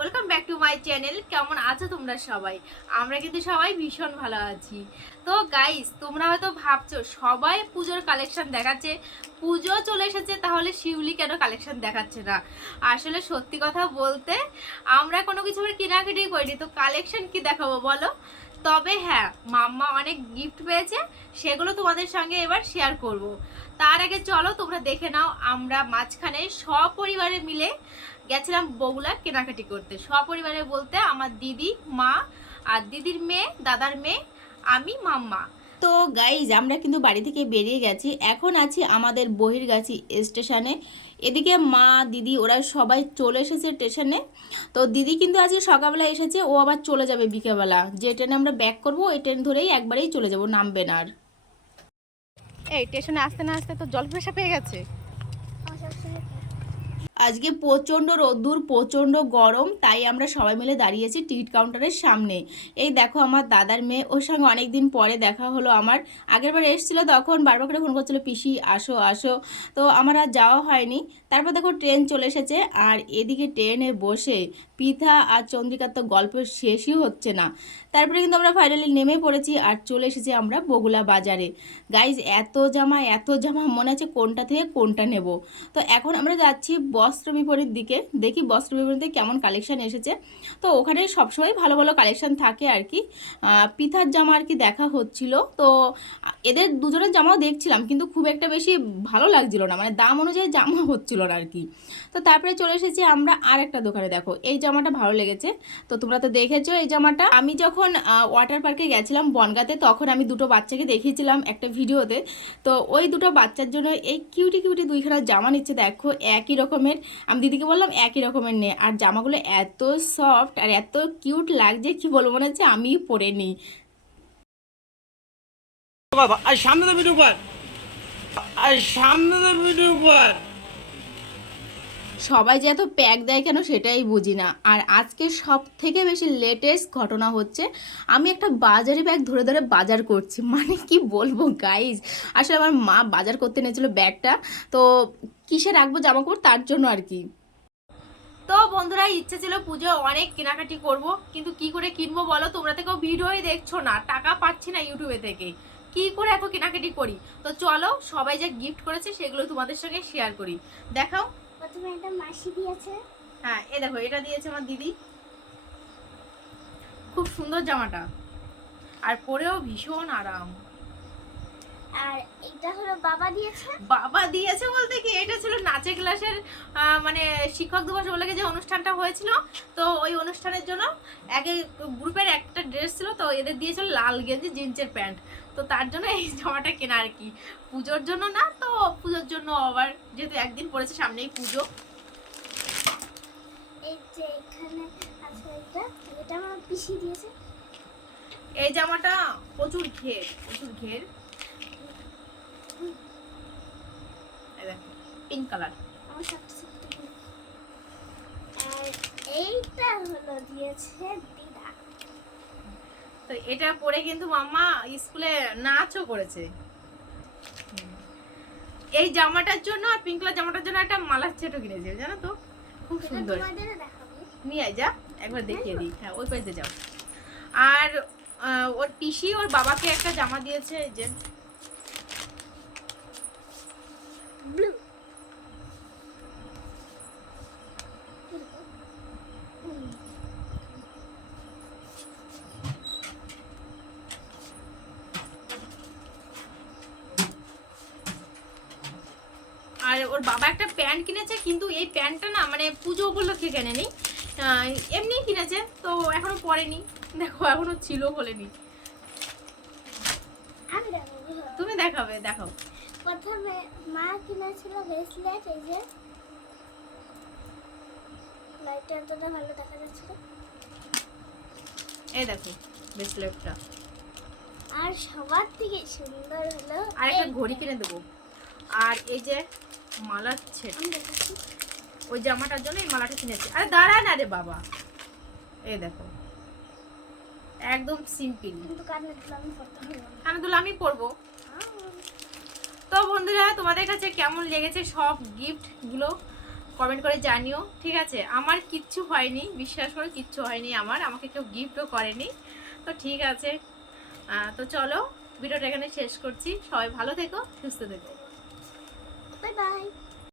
Welcome back to my channel. কেমন আছো তোমরা সবাই? আমরা কিন্তু সবাই ভীষণ ভালো আছি। তো গাইস, তোমরা হয়তো ভাবছো সবাই পুজোর কালেকশন দেখাচ্ছে, পুজো চলে এসেছে, তাহলে শিউলি কেন কালেকশন দেখাচ্ছে না? আসলে সত্যি কথা বলতে আমরা কোনো কিছু কেনাকাটি করিনি, তো কালেকশন কি দেখাবো বলো? তবে হ্যাঁ, মাম্মা অনেক গিফট পেয়েছে, সেগুলো তোমাদের সঙ্গে এবার শেয়ার করব। তার আগে চলো তোমরা দেখে নাও, আমরা মাঝখানে সপরিবারে মিলে গেছিলাম বগুলা কেনাকাটি করতে। সপরিবারে বলতে আমার দিদি, মা আর দিদির মেয়ে, দাদার মেয়ে, আমি, মাম্মা। তো গাইজ, আমরা কিন্তু বাড়ি থেকে বেরিয়ে গেছি, এখন আছি আমাদের বহিরগাছি স্টেশনে। এদিকে মা, দিদি ওরা সবাই চলে এসেছে স্টেশনে। তো দিদি কিন্তু আজকে সকালবেলা এসেছে, ও আবার চলে যাবে বিকেলবেলা। যে ট্রেনে আমরা ব্যাক করবো ওই ট্রেন ধরেই একবারেই চলে যাবো, নামবে না আর। এই স্টেশনে আসতে না আসতে তো জল পেশা পেয়ে গেছে। আজকে প্রচণ্ড রোদ্দুর, প্রচণ্ড গরম, তাই আমরা সবাই মিলে দাঁড়িয়েছি টিকিট কাউন্টারের সামনে। এই দেখো আমার দাদার মেয়ে, ওর সঙ্গে অনেক দিন পরে দেখা হলো আমার। আগের বার এসেছিলো তখন বারবার করে ফোন করছিলো, পিসি আসো আসো। তো আমার আর যাওয়া হয়নি। তারপর দেখো ট্রেন চলে এসেছে, আর এদিকে ট্রেনে বসে পিঠা আর চন্দ্রিকার তো গল্প শেষই হচ্ছে না। তারপরে কিন্তু আমরা ফাইনালি নেমে পড়েছি আর চলে এসেছি আমরা বগুলা বাজারে। গাইজ, এত জামা মনে আছে কোনটা থেকে কোনটা নেব। তো এখন আমরা যাচ্ছি বস্ত্র বিপণীর দিকে, দেখি বস্ত্র বিপণীতে কেমন কালেকশন এসেছে। তো ওখানে সবসময় ভালো ভালো কালেকশন থাকে আর কি। পিঠার জামা আর কি দেখা হচ্ছিল। তো এদের দুজনের জামাও দেখছিলাম, কিন্তু খুব একটা বেশি ভালো লাগছিল না, মানে দাম অনুযায়ী জামা হচ্ছিল না আর কি। তো তারপরে চলে এসেছি আমরা আর একটা দোকানে। দেখো এই জামাটা ভালো লেগেছে, তো তোমরা তো দেখেছো এই জামাটা। আমি যখন ওয়াটার পার্কে গেছিলাম বনগাঁতে, তখন আমি দুটো বাচ্চাকে দেখিয়েছিলাম একটা ভিডিওতে। তো ওই দুটো বাচ্চার জন্য এই কিউটি কিউটি দুইখানা জামা নিচ্ছে, দেখো একই রকমের। আমি দিদিকে বললাম একই রকমের নে, আর জামাগুলো এত সফট আর এত কিউট লাগছে, কি বলবো, মনে হচ্ছে আমি পরে নিই। সামনে ভিডিও কর, সামনে ভিডিও কর। সবাই যে এত প্যাক দেয় কেন সেটাই বুঝি না। আর আজকে সব থেকে বেশি লেটেস্ট ঘটনা হচ্ছে, আমি একটা বাজারে ব্যাগ ধরে ধরে বাজার করছি, মানে কি বলবো গাইজ। আসলে আমার মা বাজার করতে নিয়েছিল ব্যাগটা, তো কিসে রাখবো জামা কাপড় তার জন্য আর কি। তো বন্ধুরা, ইচ্ছে ছিল পুজো অনেক কেনাকাটি করব, কিন্তু কি করে কিনবো বলো? তোমরা থেকেও ভিডিওই দেখছো না, টাকা পাচ্ছি না ইউটিউবে থেকে, কি করে এত কেনাকাটি করি? তো চলো সবাই যা গিফট করেছে সেগুলো তোমাদের সঙ্গে শেয়ার করি। দেখাও। প্রথমে একটা মাসি দিয়েছে। হ্যাঁ, এই দেখো, এটা দিয়েছে আমার দিদি। খুব সুন্দর জামাটা, আর পরেও ভীষণ আরাম। আর এটা হলো বাবা দিয়েছে। বাবা দিয়েছে বলতে কি, এটা ছিল নাচের ক্লাসের মানে শিক্ষক দিবস বলে যে অনুষ্ঠানটা হয়েছিল, তো ওই অনুষ্ঠানের জন্য এক গ্রুপের একটা ড্রেস ছিল, তো এদের দিয়েছিল লাল গেঞ্জি জিন্সের প্যান্ট। তো তার জন্য এই জামাটা কেনা আর কি, পুজোর জন্য না, তো পুজোর জন্য আবার যেহেতু একদিন পড়েছে সামনেই পুজো। এই যে এখানে আছে, এটা আমার পিসি দিয়েছে। এই জামাটা প্রচুর ঘের, প্রচুর ঘের। Pink colour. আমার সবচেয়ে। আর এইটা হলো দিয়েছে দিদা। তো এটা পরে কিন্তু মাম্মা স্কুলে নাচও করেছে। এই জামাটার জন্য আর পিঙ্ক কালার জামাটার জন্য একটা মালার সেটও কিনেছে, জানো তো, খুব সুন্দর। নিয়ে আয়, যা একবার দেখিয়ে দিই। হ্যাঁ, ওই পাশে যাও। আর ওর পিসি ওর বাবাকে একটা জামা দিয়েছে, এই যে ব্লু। আর ওর বাবা একটা প্যান্ট কিনেছে, কিন্তু এই প্যান্টটা না মানে পুজো উপলক্ষে কেনেনি, এমনি কিনেছে, তো এখনো পরেনি। দেখো এখনো ছিল বলেনি। আমি দেখাবো। তুমি দেখাবে, দেখাও। প্রথমে মা কিনেছিল ব্রেসলেট, এই যে লাইটটা এতটা ভালো দেখা যাচ্ছে। এই দেখো ব্রেসলেটটা। আর সবার থেকে সুন্দর হলো আর একটা ঘড়ি কিনে দেবো। আর এই যে মালার সেট, আমি দেখাচ্ছি। ওই জামাটার জন্য এই মালাটা কিনেছি। আরে দাঁড়া না রে বাবা, এই দেখো একদম সিম্পল। কিন্তু কানের দুল আমি পরতে হবে না। কানের দুল আমি পরবো। তো বন্ধুরা, তোমাদের কাছে কেমন লেগেছে সব গিফট গুলো কমেন্ট করে জানিও, ঠিক আছে? আমার কিচ্ছু হয়নি, বিশ্বাস করে কিচ্ছু হয়নি আমার, আমাকে কেউ গিফটও করেনি। তো ঠিক আছে, তো চলো ভিডিওটা এখানে শেষ করছি। সবাই ভালো থেকো, সুস্থ থেকো। Bye bye.